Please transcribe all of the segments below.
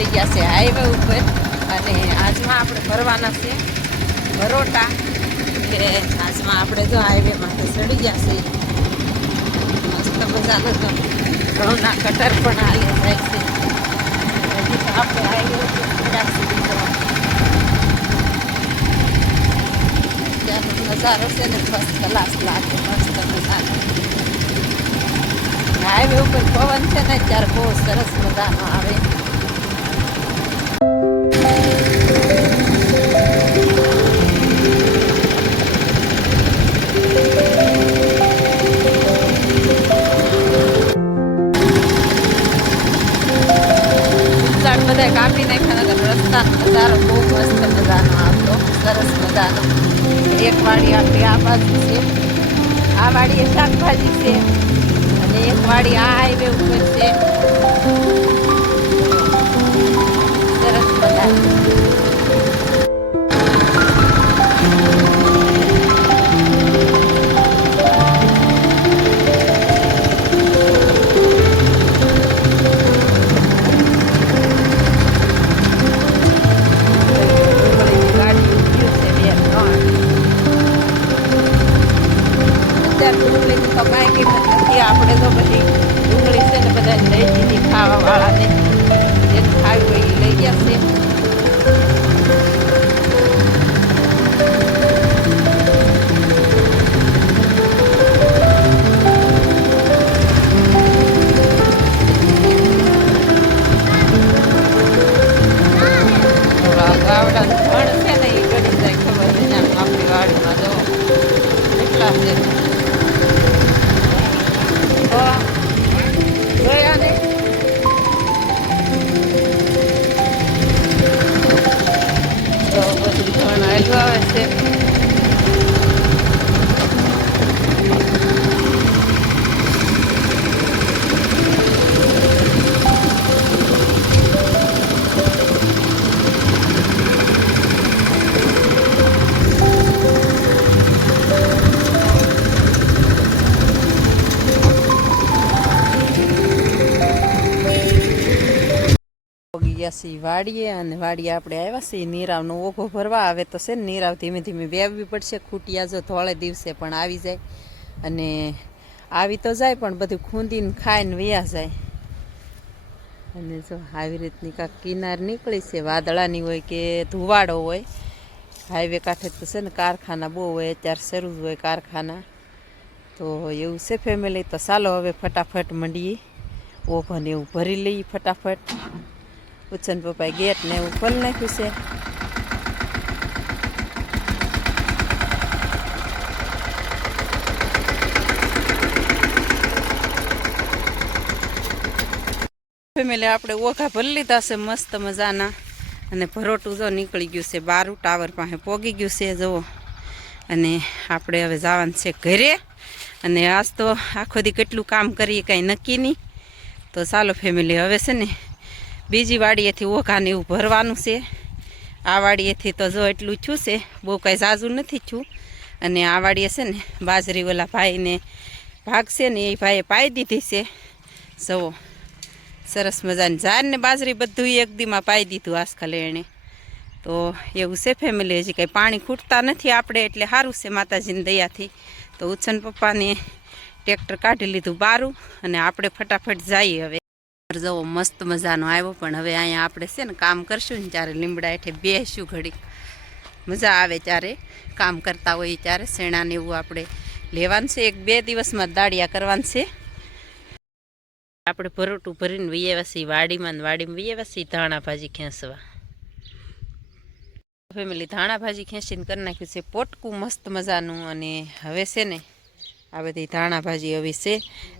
ચડી ગયા છે હાઈવે ઉપર અને આજમાં આપણે ભરવાના છે પરોટા કે આજમાં આપણે જો હાઈવેમાં તો ચડી ગયા છે મસ્ત મજાનો તો ઘઉંના કટર પણ હાલે જાય છે હજી તો આપણે હાઈવે ઉપર ચડ્યા સુધી ત્યાંનો નજારો છે ને ફર્સ્ટ ક્લાસ લાગે મસ્ત મજાનો હાઈવે ઉપર પવન છે ને ત્યારે બહુ સરસ મજાનો આવે બધા કાપી નાખ્યા રસ્તાનો નજારો બહુ મસ્ત મજાનો આવતો સરસ મજાનો એક વાડી આપણી આ બાજુ છે આ વાડી એ શાકભાજી છે અને એક વાડી આ હાઈવે ઉપર છે સરસ મજાનો આપણે તો બધી ડુંગળી છે ને બધા લઈ દીધી ખાવા વાળાને જે ખાવી હોય એ લઈ ગયા છે ગાવડાનું ફળ છે ને એ ગળી જાય ખબર નહીં આપણી વાડીમાં જો કેટલા છે જોયા ને તો બધું ઘણ હાલ્યું આવે છે વાડીએ અને વાડીએ આપણે આવ્યા છીએ નીરાવનો ઓઘો ભરવા આવે તો છે ને નીરાવ ધીમે ધીમે વેવવી પડશે ખૂટિયા જો થોડે દિવસે પણ આવી જાય અને આવી તો જાય પણ બધું ખૂંદીને ખાઈને વયા જાય અને જો આવી રીતની કાંક કિનાર નીકળી છે વાદળાની હોય કે ધુવાડો હોય હાઈવે કાંઠે તો છે ને કારખાના બહુ હોય અત્યારે શરૂ હોય કારખાના તો એવું છે ફેમિલી તો ચાલો હવે ફટાફટ મંડીએ ઓભને એવું ભરી લઈએ ફટાફટ ઉછન પપ્પાએ ગેટ ને એવું ખોલી નાખ્યું છે ફેમિલી આપણે ઓઘા ભરી લીધા છે મસ્ત મજાના અને ભરોટું જો નીકળી ગયું છે બારું ટાવર પાસે પોગી ગયું છે જુઓ અને આપણે હવે જવાનું છે ઘરે અને આજ તો આખો દી કેટલું કામ કરીએ કાંઈ નક્કી નહીં તો ચાલો ફેમિલી હવે છે ને બીજી વાડીએથી ઓઘાને એવું ભરવાનું છે આ વાડીએથી તો જો એટલું છું છે બહુ કાંઈ ઝાઝું નથી છું અને આ વાડીએ છે ને બાજરી ઓલા ભાઈને ભાગ છે ને એ ભાઈએ પાઈ દીધી છે જુઓ સરસ મજાની ઝાર ને બાજરી બધું એક દીમાં પાઈ દીધું આજકાલ એણે તો એવું છે ફેમિલી હજી કંઈ પાણી ખૂટતા નથી આપણે એટલે સારું છે માતાજીની દયાથી તો ઉછન પપ્પાને ટ્રેક્ટર કાઢી લીધું બારું અને આપણે ફટાફટ જઈએ હવે જવો મસ્ત મજાનો આવ્યો પણ હવે અહીંયા આપણે છે ને કામ કરશું ને ત્યારે લીમડા હેઠે બેસશું ઘડીક મજા આવે ત્યારે કામ કરતા હોય ત્યારે શેણાને એવું આપણે લેવાનું છે 1-2 દિવસમાં દાળિયા કરવાનું છે આપણે ભરોટું ભરીને વૈયાવાસી વાડીમાં વૈયાવાસી ધાણા ભાજી ખેંચવા ફેમિલી ધાણા ભાજી ખેંચીને કરી નાખ્યું છે પોટકું મસ્ત મજાનું અને હવે છે ને આ બધી ધાણા ભાજી હવે છે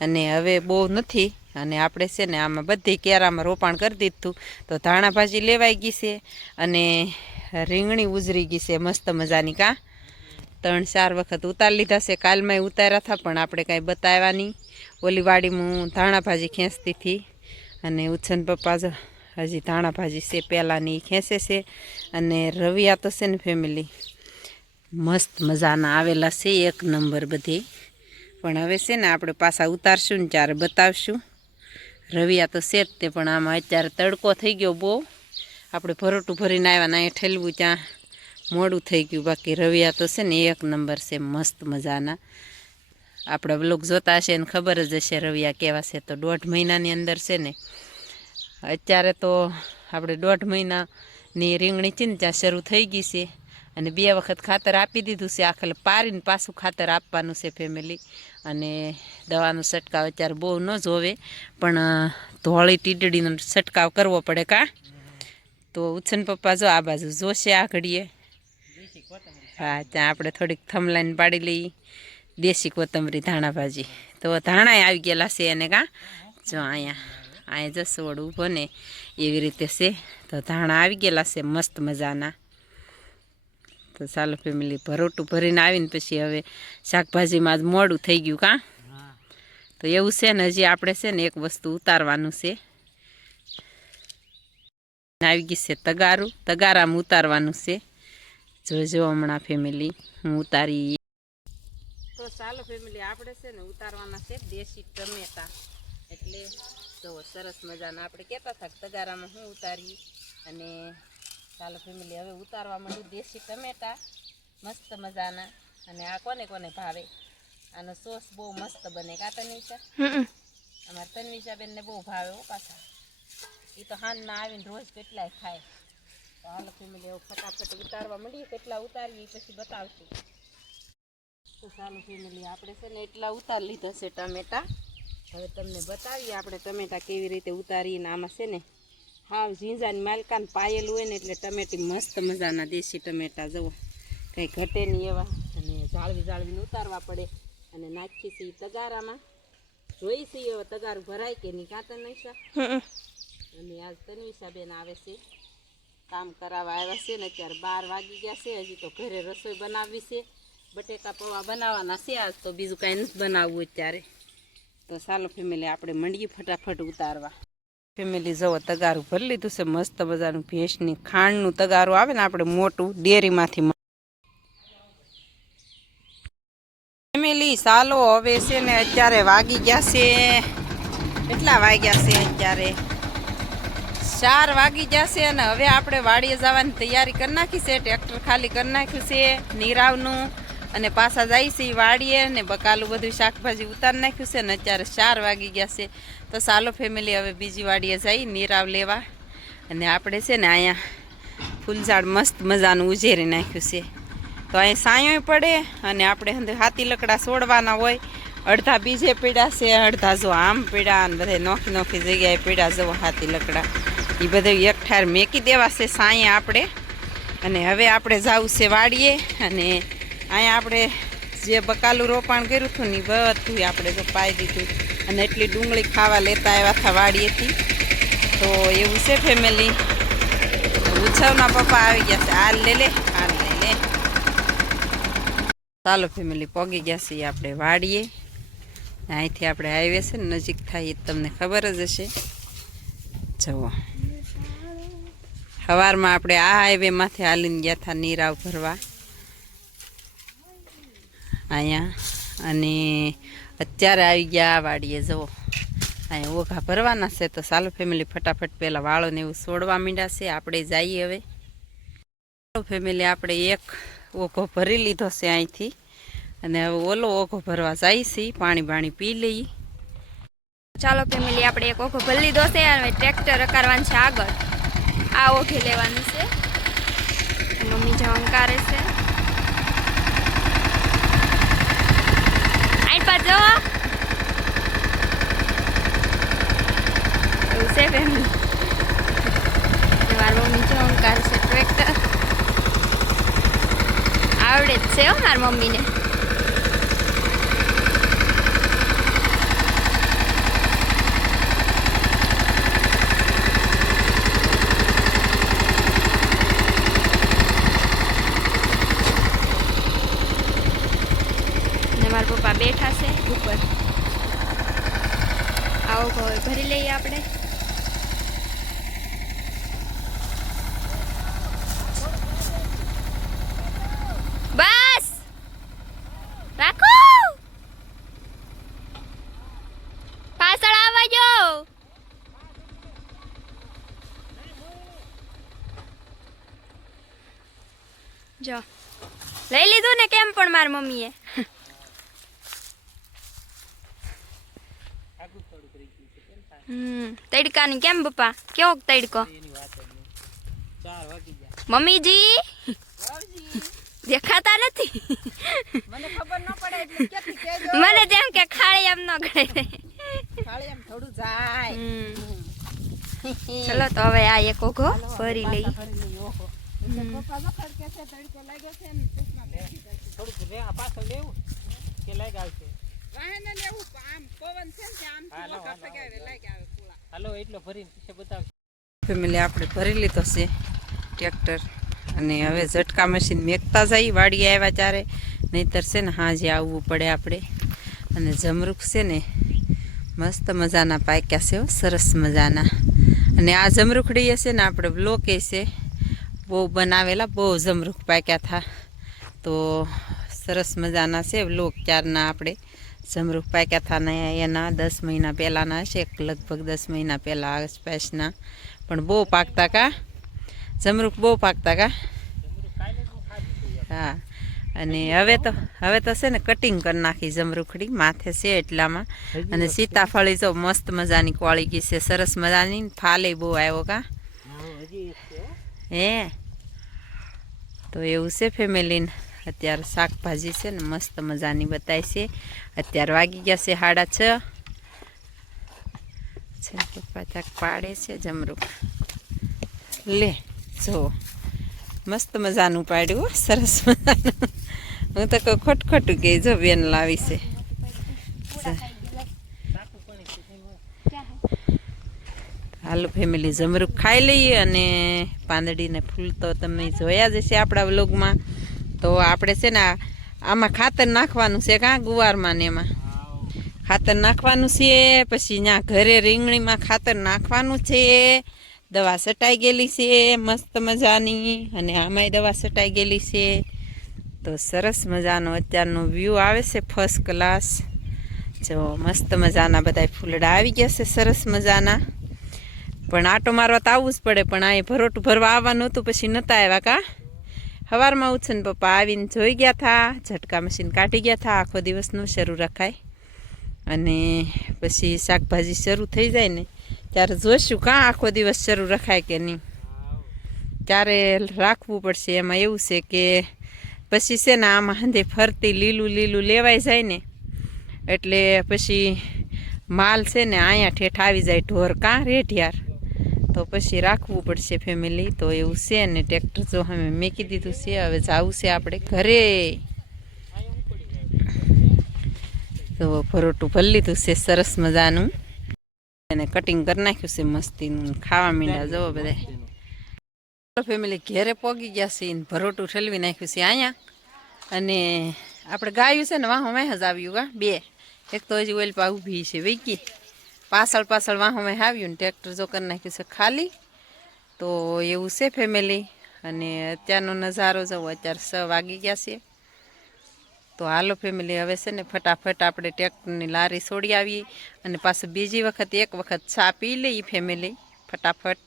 અને હવે બહુ નથી અને આપણે છે ને આમાં બધી કેરામાં રોપાણ કરી દીધું તો ધાણા ભાજી લેવાઈ ગઈ છે અને રીંગણી ઉજરી ગઈ છે મસ્ત મજાની કાં 3-4 વખત ઉતારી લીધા છે કાલમાં ઉતાર્યા હતા પણ આપણે કાંઈ બતાવ્યા નહીં ઓલી વાડીમાં હું ધાણા ભાજી ખેંચતી હતી અને ઉછન પપ્પા જ હજી ધાણા ભાજી છે પહેલાંની ખેંચે છે અને રવિયા તો છે ને ફેમિલી મસ્ત મજાના આવેલા છે 1 નંબર બધી પણ હવે છે ને આપણે પાછા ઉતારશું ને ત્યારે બતાવશું રવિયા તો છે જ તે, પણ આમાં અત્યારે તડકો થઈ ગયો બહુ. આપણે ભરોટું ભરીને આવ્યા ને અહીંયા ઠેલવું ત્યાં મોડું થઈ ગયું. બાકી રવિયા તો છે ને એક નંબર છે, મસ્ત મજાના. આપણા બ્લોગ જોતા હશે ને ખબર જ હશે રવિયા કેવા છે. તો 1.5 મહિનાની અંદર છે ને, અત્યારે તો આપણે 1.5 મહિનાની રીંગણી છે ને ત્યાં શરૂ થઈ ગઈ છે. અને 2 વખત ખાતર આપી દીધું છે. આખલે પારીને પાછું ખાતર આપવાનું છે ફેમિલી. અને દવાનો છંટકાવ અત્યારે બહુ ન જોવે, પણ ધોળી ટીડડીનો છંટકાવ કરવો પડે કાં. તો ઉછન પપ્પા જો આ બાજુ જોશે આ ઘડીએ. હા, ત્યાં આપણે થોડીક થમલાઈને પાડી લઈએ. દેશી કોથમરી ધાણા ભાજી. તો ધાણા આવી ગયેલા છે એને કાં. જો અહીંયા જસોડ ઊભો ને એવી રીતે છે. તો ધાણા આવી ગયેલા છે મસ્ત મજાના. તો ચાલો ફેમિલી, ભરોટું ભરીને આવીને પછી હવે શાકભાજીમાં જ મોડું થઈ ગયું કાં. તો એવું છે ને, હજી આપણે છે ને એક વસ્તુ ઉતારવાનું છે. આવી ગઈ છે તગારું, તગારામાં ઉતારવાનું છે. જોજો હમણાં ફેમિલી હું ઉતારી. તો ચાલો ફેમિલી, આપણે છે ને ઉતારવાના છે દેશી ટમેટા. એટલે જો સરસ મજાના આપણે કહેતા હતા તગારામાં હું ઉતારી. અને ચાલો ફેમિલી, હવે ઉતારવા માંડ્યું દેશી ટમેટા મસ્ત મજાના. અને આ કોને કોને ભાવે. આનો સોસ બહુ મસ્ત બને કાં તનવીશા? અમારા તનવીશાબેનને બહુ ભાવે હો પાછા. એ તો હાંજના આવીને રોજ કેટલાય ખાય. તો હાલો ફેમિલી, હવે ફટાફટ ઉતારવા માંડીએ. કેટલા ઉતારીએ પછી બતાવશું. તો ચાલો ફેમિલી, આપણે છે ને એટલા ઉતારી લીધા છે ટમેટા. હવે તમને બતાવીએ આપણે ટમેટા કેવી રીતે ઉતારીને. આમાં છે ને હાવ ઝીંઝાની માલકાને પાયેલું હોય ને, એટલે ટમેટી મસ્ત મજાના દેશી ટમેટા જુઓ, કંઈ ઘટે નહીં એવા. અને જાળવીને ઉતારવા પડે. અને નાખી છે તગારામાં. જોઈ છે હવે તગારું ભરાય કે નહીં કાં તનવીશા? અને આજ તનવીશાબેન આવે છે, કામ કરાવવા આવ્યા છે ને. અત્યારે 12 વાગી ગયા છે. હજી તો ઘરે રસોઈ બનાવવી છે. બટેકા પૌવા બનાવવાના છે આજ, તો બીજું કાંઈ નથી બનાવવું અત્યારે. તો ચાલો ફેમિલી, આપણે મંડીએ ફટાફટ ઉતારવા. ફેમિલી જવો તગારું ભરી લીધું છે મસ્ત મજાનું. ભેંસની ખાંડનું તગારું આવે ને આપણે મોટું ડેરીમાંથી. ફેમિલી ચાલો હવે છે ને અત્યારે વાગી ગયા છે, કેટલા વાગ્યા છે અત્યારે? 4 વાગી ગયા છે. અને હવે આપણે વાડીએ જવાની તૈયારી કરી નાખી છે. ટ્રેક્ટર ખાલી કરી નાખ્યું છે નીરાવનું. અને પાછા જાય છે વાડીએ ને બકાલું બધું શાકભાજી ઉતારી નાખ્યું છે. ને અત્યારે 4 વાગી ગયા છે. તો ચાલો ફેમિલી, હવે બીજી વાડીએ જઈ નીરાવ લેવા. અને આપણે છે ને અહીંયા ફૂલઝાડ મસ્ત મજાનું ઉજેરી નાખ્યું છે. તો અહીં સાંયો પડે. અને આપણે અંદર હાથી લકડા છોડવાના હોય. અડધા બીજે પીડા છે, અડધા જો આમ પીડા. અને બધા નોખી જગ્યાએ પીડા જવો હાથી લકડા. એ બધું એક ઠાર મેકી દેવા છે સાંયે આપણે. અને હવે આપણે જવું છે વાડીએ. અને અહીંયા આપણે જે બકાલું રોપાણ કર્યું હતું ને બધું આપણે જો પાઈ દીધું. અને એટલી ડુંગળી ખાવા લેતા આવ્યા હતા વાડીએથી. તો એવું છે ફેમિલી. ઉછવના પપ્પા આવી ગયા છે. હાલ લે. ચાલો ફેમિલી, પગી ગયા છીએ આપણે વાડીએ. અહીંથી આપણે હાઈવે છે ને નજીક થાય એ તમને ખબર જ હશે. જુઓ, સવારમાં આપણે આ હાઈવેમાંથી હાલીને ગયા હતા નીરાવ ભરવા અહીંયા. અને અત્યારે આવી ગયા વાડીએ. જુઓ અહીંયા ઓઘા ભરવાના છે. તો ચાલો ફેમિલી, ફટાફટ પહેલાં વાળોને એવું છોડવા માંડ્યા છે. આપણે જઈએ હવે. ચાલો ફેમિલી, આપણે એક ઓઘો ભરી લીધો છે અહીંથી. અને હવે ઓલો ઓઘો ભરવા જાય છે. પાણી પી લઈએ. ચાલો ફેમિલી, આપણે એક ઓઘો ભરી લીધો છે. અને ટ્રેક્ટર રકારવાનું છે આગળ. આ ઓઘે લેવાનું છે. મમ્મી ઝંકારે છે. આઈ પર જો એવું છે ફેમિલી. મારી મમ્મી ઝંકારે છે ટ્રેક્ટર. આવડે જ છે હો મારી મમ્મીને. મારા પપ્પા બેઠા છે ઉપર. આવો હવે ભરી લઈએ આપણે. બસ રાખો, પાછળ આવવા જો. જો લઈ લીધું ને કેમ પણ માર મમ્મીએ તડકાની કેમ પપ્પા કેવો તડકો મમ્મીજી દેખાતા નથી મને ખબર ન પડે એટલે ક્યાંથી કહેજો મને તેમ કે ખાળી એમ ન ગળે ખાલી એમ થોડું જાય ચલો તો હવે આ એક ઓઘો ભરી લઈ પપ્પા વખત કે છે તડકો લાગ્યો છે ને ટૂંકમાં બેસી જાય થોડુંક રે આ પાછળ લેવું કે લાગ આવશે વાહને લેવું આમ પવન છે ને આમ વખત ફગાવે લાગ આવે પૂળા હાલો એટલો ભરીને પછી બતાવ ફેમિલી આપણે ભરી લીધો છે ટ્રેક્ટર અને હવે ઝટકા મશીન મેકતા જઈ વાડીએ આવ્યા ત્યારે નહીતર છે ને હાજે આવવું પડે આપણે અને જમરૂખ છે ને મસ્ત મજાના પાક્યા છે સરસ મજાના અને આ જમરૂખડી હશે ને આપણે બ્લોકે છે બહુ બનાવેલા બહુ જમરૂખ પાક્યા હતા તો સરસ મજાના છે બ્લોક ચારના આપણે જમરૂખ પાક્યા હતા ને એના 10 મહિના પહેલાંના હશે લગભગ 10 મહિના પહેલાં આસપાસના પણ બહુ પાકતા કા જમરૂખ બહુ પાકતા કા હા અને હવે તો છે ને કટિંગ કરી નાખી જમરૂખડી માથે છે એટલામાં અને સીતાફળી જો મસ્ત મજાની કોળી ગઈ છે સરસ મજાની ફાલે બહુ આવ્યો કા હે તો એવું છે ફેમિલીને અત્યારે શાકભાજી છે ને મસ્ત મજાની બતાય છે અત્યારે વાગી ગયા છે 6:30 છે પપ્પા ચાક પાડે છે જમરૂખ લે જો મસ્ત મજાનું પાડ્યું સરસ મજાનું હું તો કોઈ ખોટખોટું કે જો બેન લાવી છે હાલો ફેમિલી જમરૂખ ખાઈ લઈએ અને પાંદડીને ફૂલ તો તમે જોયા જ હશે આપણા વ્લોગમાં તો આપણે છે ને આમાં ખાતર નાખવાનું છે કાં ગુવારમાં ને એમાં ખાતર નાખવાનું છે પછી ત્યાં ઘરે રીંગણીમાં ખાતર નાખવાનું છે દવા છટાઈ ગયેલી છે મસ્ત મજાની અને આમાંય દવા છટાઈ ગયેલી છે તો સરસ મજાનો અત્યારનો વ્યૂ આવે છે ફર્સ્ટ ક્લાસ જો મસ્ત મજાના બધા ફૂલડા આવી ગયા છે સરસ મજાના પણ આટો મારવા તો આવવું જ પડે પણ આ ભરોટું ભરવા આવવાનું હતું પછી નહોતા આવ્યા કા સવારમાં ઉછન પપ્પા આવીને જોઈ ગયા હતા ઝટકા મશીન કાઢી ગયા હતા આખો દિવસનું શરૂ રખાય અને પછી શાકભાજી શરૂ થઈ જાય ને ત્યારે જોઈશું કાં આખો દિવસ શરૂ રખાય કે નહીં ત્યારે રાખવું પડશે એમાં એવું છે કે પછી છે ને આમાં હંધે ફરતી લીલું લીલું લેવાઈ જાય ને એટલે પછી માલ છે ને અહીંયા ઠેઠ આવી જાય ઢોર કાં રેઢિયાર તો પછી રાખવું પડશે ફેમિલી તો એવું છે ને ટ્રેક્ટર જો અમે મેકી દીધું છે હવે જવું છે આપણે ઘરે તો ભરોટું ભરી લીધું છે સરસ મજાનું અને કટિંગ કરી નાખ્યું છે મસ્તીનું ખાવા માંડ્યા જવો બધા ફેમિલી ઘેરે પોગી ગયા છે ભરોટું ઠલવી નાખ્યું છે અહીંયા અને આપણે ગાયું છે ને વાહો મેં જ આવ્યું કા બે એક તો હજી ઓઇલ પા ઊભી છે વૈકી પાછળ વાહો મેં આવ્યું ને ટ્રેક્ટર જો કરી નાખ્યું છે ખાલી તો એવું છે ફેમિલી અને અત્યારનો નજારો જવો અત્યારે 6 વાગી ગયા છે તો હાલો ફેમિલી હવે છે ને ફટાફટ આપણે ટ્રેક્ટરની લારી છોડી આવીએ અને પાછું બીજી વખત એક વખત ચા પી લઈએ ફેમિલી ફટાફટ